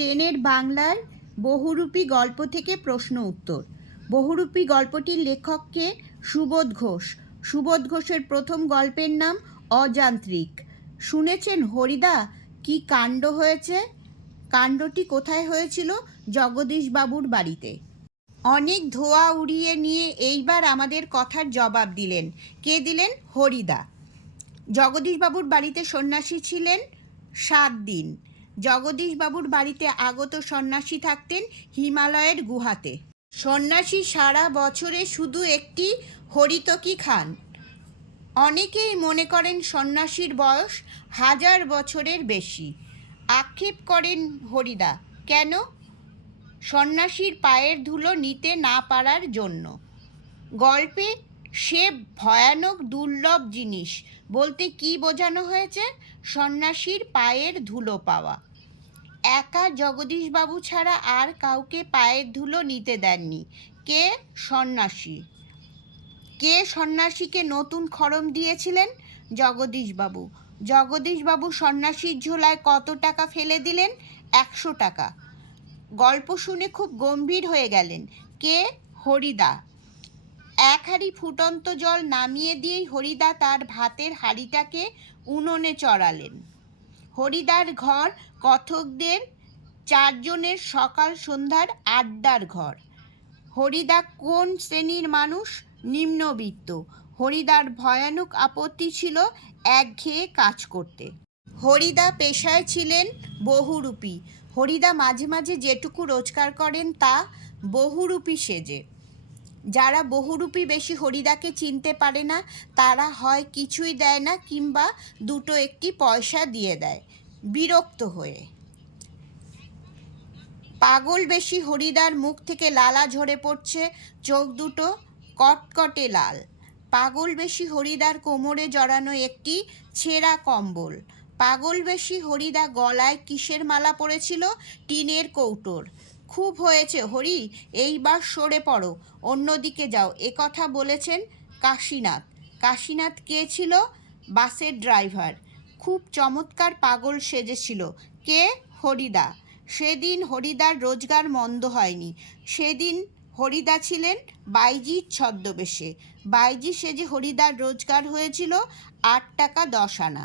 10-এর বাংলার বহুরূপী গল্প থেকে প্রশ্ন উত্তর। বহুরূপী গল্পটির লেখককে সুবোধ ঘোষ। সুবোধ ঘোষের প্রথম গল্পের নাম অযান্ত্রিক। শুনেছেন হরিদা কি কাণ্ড হয়েছে? কাণ্ডটি কোথায় হয়েছিল? জগদীশবাবুর বাড়িতে। অনেক ধোঁয়া উড়িয়ে নিয়ে এইবার আমাদের কথার জবাব দিলেন। কে দিলেন? হরিদা। জগদীশবাবুর বাড়িতে সন্ন্যাসী ছিলেন 7 দিন। জগদীশবাবুর বাড়িতে আগত সন্ন্যাসী থাকতেন হিমালয়ের গুহাতে। সন্ন্যাসী সারা বছরে শুধু একটি হরিতকি খান। অনেকেই মনে করেন সন্ন্যাসীর বয়স 1000 বছরের বেশি। আক্ষেপ করেন হরিদা। কেন? সন্ন্যাসীর পায়ের ধুলো নিতে না পারার জন্য। গল্পে সে ভয়ানক দুর্লভ জিনিস বলতে কি বোঝানো হয়েছে? সন্ন্যাসীর পায়ের ধুলো পাওয়া। একা জগদীশবাবু ছাড়া আর কাউকে পায়ের ধুলো নিতে দেননি। কে? সন্ন্যাসী। কে সন্ন্যাসীকে নতুন খড়ম দিয়েছিলেন? জগদীশবাবু। জগদীশবাবু সন্ন্যাসীর ঝোলায় কত টাকা ফেলে দিলেন? 100 টাকা। গল্প শুনে খুব গম্ভীর হয়ে গেলেন। কে? হরিদা। 1 হাঁড়ি ফুটন্ত জল নামিয়ে দিয়েই হরিদা তার ভাতের হাঁড়িটাকে উনুনে চড়ালেন। হরিদার ঘর কথকদের 4 জনের সকাল সন্ধ্যার আড্ডার ঘর। হরিদা কোন শ্রেণীর মানুষ? নিম্নবিত্ত। হরিদার ভয়ানক আপত্তি ছিল একঘেয়ে কাজ করতে। হরিদা পেশায় ছিলেন বহুরূপী। হরিদা মাঝে মাঝে যেটুকু রোজগার করেন তা বহুরূপী সেজে। যারা বহুরূপী বেশি হরিদাকে চিনতে পারে না তারা হয় কিছুই দেয় না কিংবা দুটো একটি পয়সা দিয়ে দেয় বিরক্ত হয়ে। পাগল বেশি হরিদার মুখ থেকে লালা ঝরে পড়ছে, চোখ দুটো কটকটে লাল। পাগল বেশি হরিদার কোমরে জড়ানো একটি ছেঁড়া কম্বল। পাগল বেশি হরিদা গলায় কিসের মালা পরেছিল? টিনের কৌটোর। খুব হয়েছে হরি, এইবার সরে পড়ো, অন্যদিকে যাও, কথা বলেছেন কাশীনাথ। কাশীনাথ কে ছিল? বাসের ড্রাইভার। খুব চমৎকার পাগল সেজেছিল। কে? হরিদা। সেদিন হরিদার রোজগার মন্দ হয়নি। সেদিন হরিদা ছিলেন বাইজির ছদ্মবেশে। বাইজি সেজে হরিদার রোজগার হয়েছিল 8 টাকা 10 আনা।